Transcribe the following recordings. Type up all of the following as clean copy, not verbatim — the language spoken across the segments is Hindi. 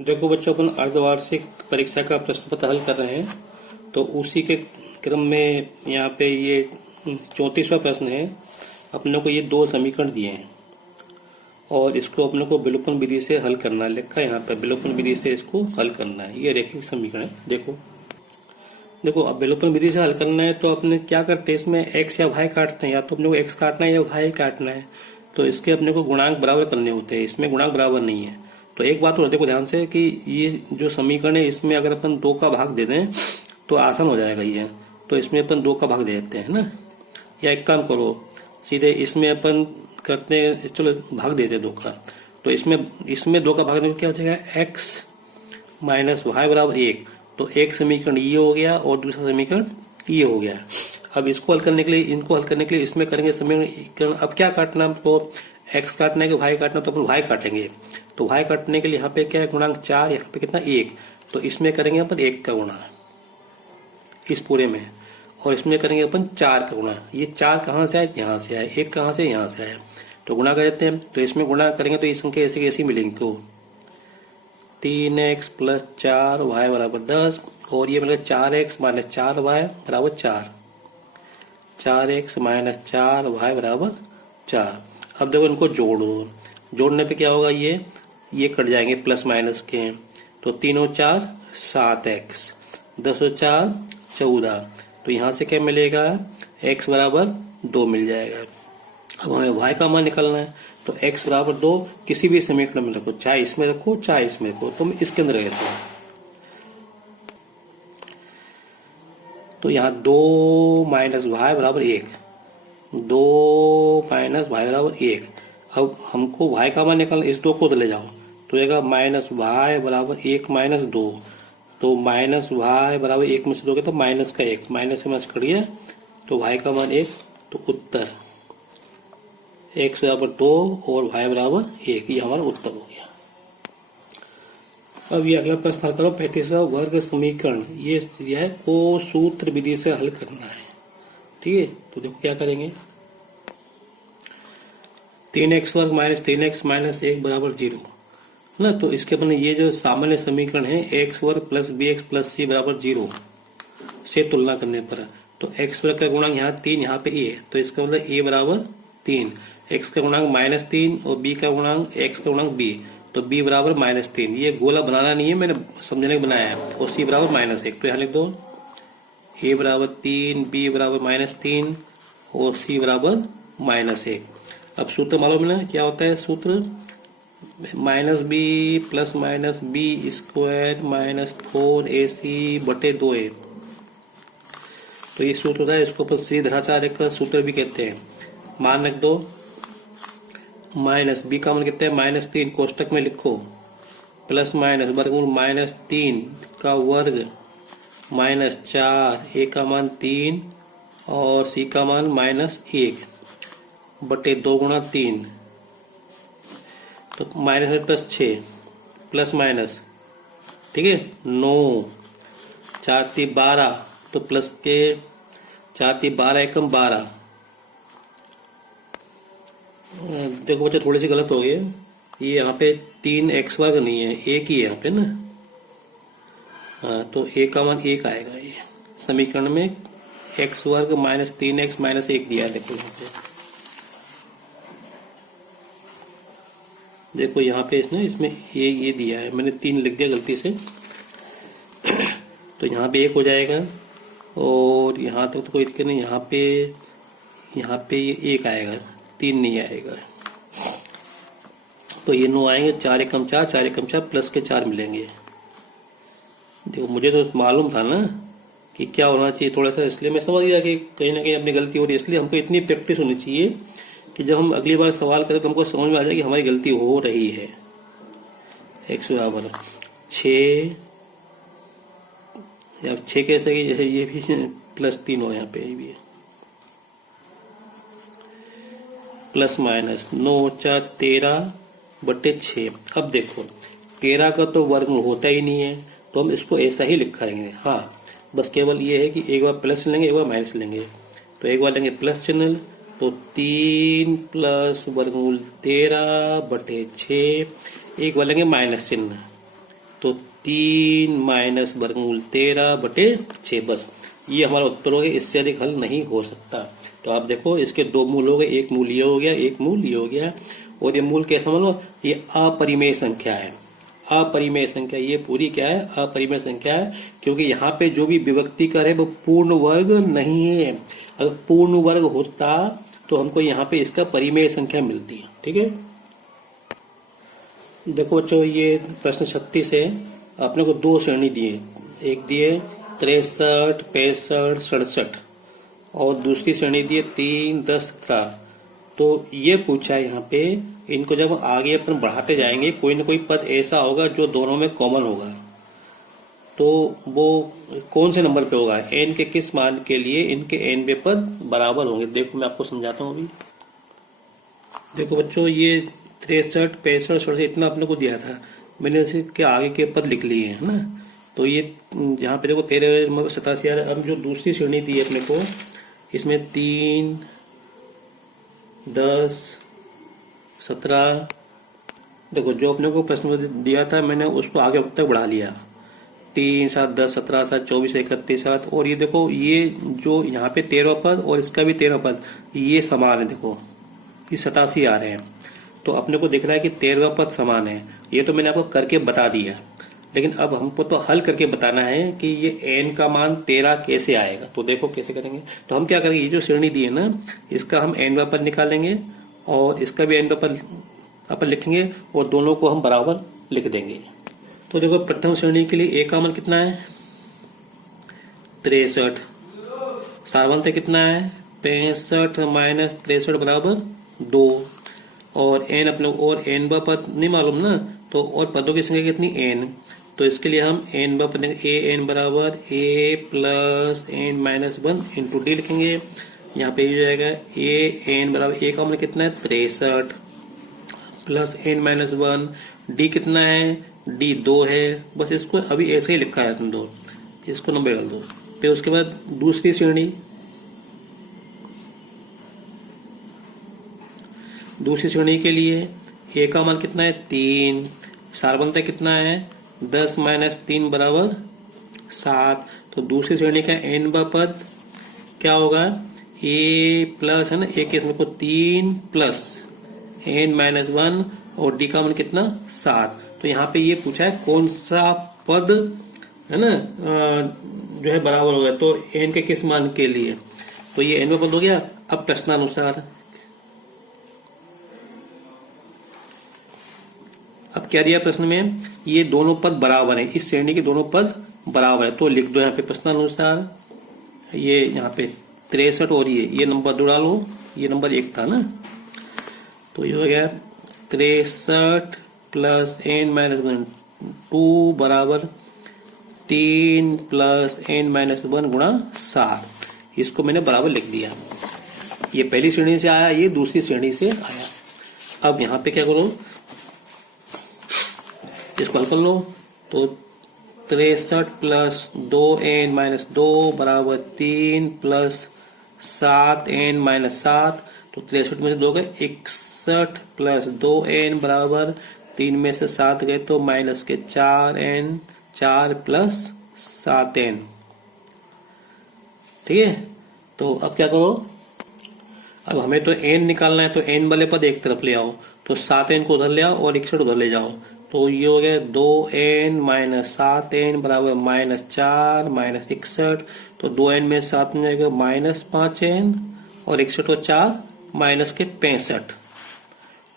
देखो बच्चों, अपन अर्धवार्षिक परीक्षा का प्रश्न पत्र हल कर रहे हैं। तो उसी के क्रम में यहाँ पे ये 34वां प्रश्न है। अपने को ये दो समीकरण दिए हैं और इसको अपने को विलोपन विधि से हल करना है। लिखा है यहाँ पे विलोपन विधि से इसको हल करना है। ये रैखिक समीकरण है। देखो देखो अब विलोपन विधि से हल करना है तो अपने क्या करते हैं, इसमें एक्स या वाई काटते हैं। या तो अपने को एक्स काटना है या वाई काटना है। तो इसके अपने को गुणांक बराबर करने होते हैं। इसमें गुणांक बराबर नहीं है। तो एक बात और देखो ध्यान से कि ये जो समीकरण है इसमें अगर अपन 2 का भाग दे दें तो आसान हो जाएगा ये। तो इसमें अपन 2 का भाग दे देते हैं ना, या एक काम करो सीधे इसमें अपन करते हैं, चलो भाग देते हैं 2 का। तो इसमें 2 का भाग देने क्या हो जाएगा, एक्स माइनस वाई बराबर 1। तो एक समीकरण ये हो गया और दूसरा समीकरण ये हो गया। अब इसको हल करने के लिए, इनको हल करने के लिए इसमें करेंगे समीकरण। अब क्या काटना हमको, एक्स काटना है कि वाई काटना, तो अपन वाई काटेंगे। तो वाई काटने के लिए यहाँ पे क्या है, गुणांक 4, यहाँ पे कितना 1। तो इसमें करेंगे अपन 1 का गुणा इस पूरे में, और इसमें करेंगे अपन 4 का गुणा। ये 4 कहाँ से आए, यहाँ से आए। 1 कहाँ से, यहाँ से आए। तो गुणा कर देते हैं। तो इसमें गुणा करेंगे तो ये संख्या ऐसी कैसी मिलेंगी, तो 3x प्लस 4y बराबर 10। और ये मतलब 4x माइनस 4y बराबर 4। 4x माइनस 4y बराबर 4। अब देखो इनको जोड़ो। जोड़ने पे क्या होगा, ये कट जाएंगे प्लस माइनस के। तो 3 और 4 7x, 10 और 4 14। तो यहाँ से क्या मिलेगा, x बराबर 2 मिल जाएगा। अब हमें y का मान निकालना है। तो x बराबर 2 किसी भी समीकरण में रखो, चाहे इसमें रखो चाहे इसमें रखो। तो मैं इसके अंदर रहता हूँ। तो यहाँ 2 माइनस वाई बराबर 1, 2 माइनस वाई बराबर 1। अब हमको y का मान निकालना, इस 2 को तो ले जाओ। तो आएगा माइनस वाई बराबर 1 माइनस 2। तो माइनस वाई बराबर 1 में से दोगे तो माइनस का 1, माइनस से माइनस कट गया। तो y का मान 1। तो उत्तर x बराबर 2 और y बराबर 1, ये हमारा उत्तर हो गया। अब ये अगला प्रश्न हल करो। 35वां वर्ग समीकरण ये दिया है को सूत्र विधि से हल करना है। ठीक है, तो देखो क्या करेंगे। 3x वर्ग माइनस 3x माइनस 1 बराबर 0 ना। तो इसके अपने ये जो सामान्य समीकरण है x वर्ग प्लस bx प्लस c बराबर 0 से तुलना करने पर, तो x वर्ग का गुणांक यहाँ 3, यहाँ पे a है। तो इसका मतलब a बराबर 3, x का गुणांक माइनस 3 और b का गुणांक x का गुणांक b। तो b बराबर माइनस 3। ये गोला बनाना नहीं है, मैंने समझने को बनाया है। और c बराबर माइनस 1। तो यहाँ लिख दो a बराबर 3, b बराबर माइनस 3 और c बराबर माइनस 1। अब सूत्र मालूम है क्या होता है, सूत्र minus b plus minus b square minus 4ac बटे 2a। तो ये सूत्र होता है, इसको अपन श्रीधराचार्य का सूत्र भी कहते हैं। मान रख दो, माइनस बी का मान कितना है, माइनस 3। कोष्टक में लिखो प्लस माइनस वर्गमूल माइनस 3 का वर्ग माइनस 4, ए का मान 3 और सी का मान माइनस 1 बटे 2 गुणा 3। तो माइनस प्लस 6 प्लस माइनस, ठीक है 9, 4 3 12। तो प्लस के 4 3 12 एकम 12। देखो बच्चा थोड़ी सी गलत हो गई है। ये यहाँ पे 3x वर्ग नहीं है, 1 ही है यहाँ पे ना। हाँ, तो a का मान 1 आएगा। ये समीकरण में x वर्ग माइनस 3x माइनस 1 दिया है। देखो यहाँ पे, देखो यहाँ पे इसमें ये दिया है, मैंने 3 लिख दिया गलती से। तो यहाँ पे 1 हो जाएगा और यहाँ तक तो कोई दिक्कत नहीं। यहाँ पे ये 1 आएगा, 3 नहीं आएगा। तो ये 9 आएंगे, 4 एकम 4, 4 एकम 4 प्लस के 4 मिलेंगे। देखो मुझे तो मालूम था ना कि क्या होना चाहिए थोड़ा सा, इसलिए मैं समझ गया कि कहीं ना कहीं अपनी गलती हो रही है। इसलिए हमको इतनी प्रैक्टिस होनी चाहिए कि जब हम अगली बार सवाल करें तो हमको समझ में आ जाए कि हमारी गलती हो रही है। x बराबर 6, या 6 कैसे, ये भी प्लस 3 हो, यहाँ पे ये भी है प्लस माइनस 9 4 13 बटे 6। अब देखो 13 का तो वर्गमूल होता ही नहीं है, तो हम इसको ऐसा ही लिख करेंगे। हाँ, बस केवल ये है कि एक बार प्लस लेंगे एक बार माइनस लेंगे। तो एक बार लेंगे प्लस चिन्ह, तो 3 प्लस वर्गमूल 13 बटे 6। एक बार लेंगे माइनस चिन्ह, तो 3 माइनस वर्गमूल 13/6 बस ये हमारा उत्तर हो गया। इससे अधिक हल नहीं हो सकता। तो आप देखो इसके दो मूल हो गए, एक मूल ये हो गया, एक मूल ये हो गया। और ये मूल कैसा मानो, ये अपरिमेय संख्या है। अपरिमेय संख्या ये पूरी क्या है, अपरिमेय संख्या है, क्योंकि यहाँ पे जो भी विभक्तिकर है वो पूर्ण वर्ग नहीं है। अगर पूर्ण वर्ग होता तो हमको यहाँ पे इसका परिमेय संख्या मिलती है। ठीक है, देखो बच्चों ये प्रश्न 36 है। आपने को दो श्रेणी दिए, एक दिए 63, 65, 67 और दूसरी श्रेणी दिए 3, 10, 17। तो ये पूछा है यहाँ पे, इनको जब आगे अपन बढ़ाते जाएंगे कोई ना कोई पद ऐसा होगा जो दोनों में कॉमन होगा। तो वो कौन से नंबर पे होगा, n के किस मान के लिए इनके nवें पद बराबर होंगे। देखो मैं आपको समझाता हूँ अभी। देखो बच्चों ये 63, 65, 67 इतना अपने को दिया था, मैंने इसके आगे के पद लिख लिए है ना। तो ये यहाँ पे देखो 13, 87 आ रहा है। अब जो दूसरी श्रेणी दी है अपने को, इसमें 3, 10, 17, देखो जो अपने को प्रश्न दिया था मैंने उसको आगे तक बढ़ा लिया। 3, 7, 10, 17, 7, 24, 31, 7। और ये देखो ये जो यहाँ पे 13वां पद और इसका भी 13वां पद ये समान है। देखो ये 87 आ रहे हैं। तो अपने को दिख रहा है कि 13वां पद समान है। ये तो मैंने आपको करके बता दिया, लेकिन अब हमको तो हल करके बताना है कि ये n का मान 13 कैसे आएगा। तो देखो कैसे करेंगे। तो हम क्या करेंगे, ये जो श्रेणी दी है ना इसका हम nवां पद निकालेंगे और इसका भी nवां पद अपन लिखेंगे और दोनों को हम बराबर लिख देंगे। तो देखो प्रथम श्रेणी के लिए a का मान कितना है 63, सारवंत कितना है 65 माइनस 63 बराबर 2। और n अपने और nवां पद नहीं मालूम ना, तो और पदों की संख्या कितनी n। तो इसके लिए हम nवां पद a n बराबर a plus n minus 1 into D लिखेंगे। यहाँ पे ये हो जाएगा a n बराबर a का मान कितना है 63 प्लस n माइनस 1, d कितना है d 2 है। बस इसको अभी ऐसे ही लिखा है तुम दो, इसको नंबर डाल दो। फिर उसके बाद दूसरी श्रेणी के लिए a का मान कितना है 3, सारवंत कितना है 10 माइनस 3 बराबर 7। तो दूसरी श्रेणी का nवां पद क्या होगा a प्लस है ना, a के इसमें को 3 प्लस n माइनस 1 और d का मान कितना 7। तो यहाँ पे ये पूछा है कौन सा पद है ना जो है बराबर होगा, तो n के किस मान के लिए। तो ये nवां पद हो गया। अब प्रश्नानुसार अब क्या दिया प्रश्न में, ये दोनों पद बराबर हैं, इस श्रेणी के दोनों पद बराबर है। तो लिख दो यहाँ पे प्रश्नानुसार। ये यहाँ पे 63 और ये नंबर दो डालो, ये नंबर 1 था ना। तो ये हो गया 63 प्लस n माइनस 1 2 बराबर 3 प्लस n माइनस 1 गुणा 7। इसको मैंने बराबर लिख दिया। ये पहली श्रेणी से आया, ये दूसरी श्रेणी से आया। अब यहाँ पे क्या करो, इसको हल कर लो। तो 63 प्लस 2n माइनस 2 बराबर 3 प्लस 7n माइनस 7। तो 63 में से 2 गए 61 प्लस 2n बराबर 3 में से 7 गए तो माइनस के 4n 4 प्लस 7n। ठीक है, तो अब क्या करो, अब हमें तो n निकालना है, तो n वाले पद एक तरफ ले आओ। तो 7n को उधर ले आओ और 61 उधर ले जाओ। तो ये हो गया 2n माइनस 7n बराबर माइनस 4 माइनस 61। तो 2n में 7 में जाएगा माइनस 5n और 61 और 4 माइनस के 65।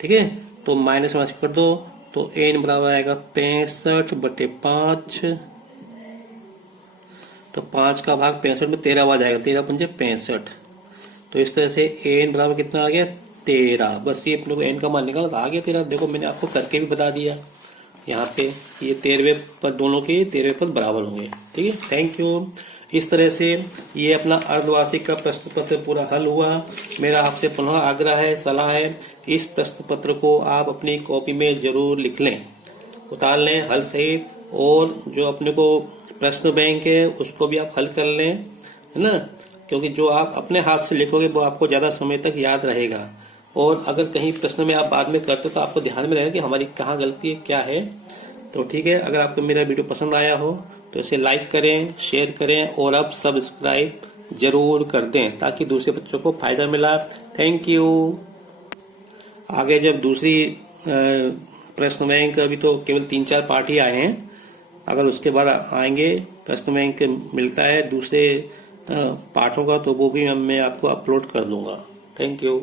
ठीक है, तो माइनस माइनस कर दो तो n बराबर आएगा 65/5। तो 5 का भाग 65 में 13 आ जाएगा, 13 पंजे 65। तो इस तरह से n बराबर कितना आ गया 13। बस ये लोग n का मान निकाला तो आ गया 13। देखो मैंने आपको करके भी बता दिया। यहाँ पे ये 13वें पद दोनों के 13वें पद बराबर होंगे। ठीक है, थैंक यू। इस तरह से ये अपना अर्धवार्षिक का प्रश्न पत्र पूरा हल हुआ। मेरा आपसे पुनः आग्रह है, सलाह है, इस प्रश्न पत्र को आप अपनी कॉपी में जरूर लिख लें, उतार लें हल सहित। और जो अपने को प्रश्न बैंक है उसको भी आप हल कर लें, है ना, क्योंकि जो आप अपने हाथ से लिखोगे वो आपको ज्यादा समय तक याद रहेगा। और अगर कहीं प्रश्न में आप बाद में करते हो तो आपको ध्यान में रहेगा कि हमारी कहाँ गलती है क्या है। तो ठीक है, अगर आपको मेरा वीडियो पसंद आया हो तो इसे लाइक करें, शेयर करें और अब सब्सक्राइब जरूर कर दें ताकि दूसरे बच्चों को फायदा मिला। Thank you. आगे जब दूसरी प्रश्न बैंक, अभी तो केवल 3-4 पार्ट ही आए हैं, अगर उसके बाद आएंगे प्रश्न बैंक मिलता है दूसरे पाठों का तो वो भी मैं आपको अपलोड कर दूंगा। Thank you.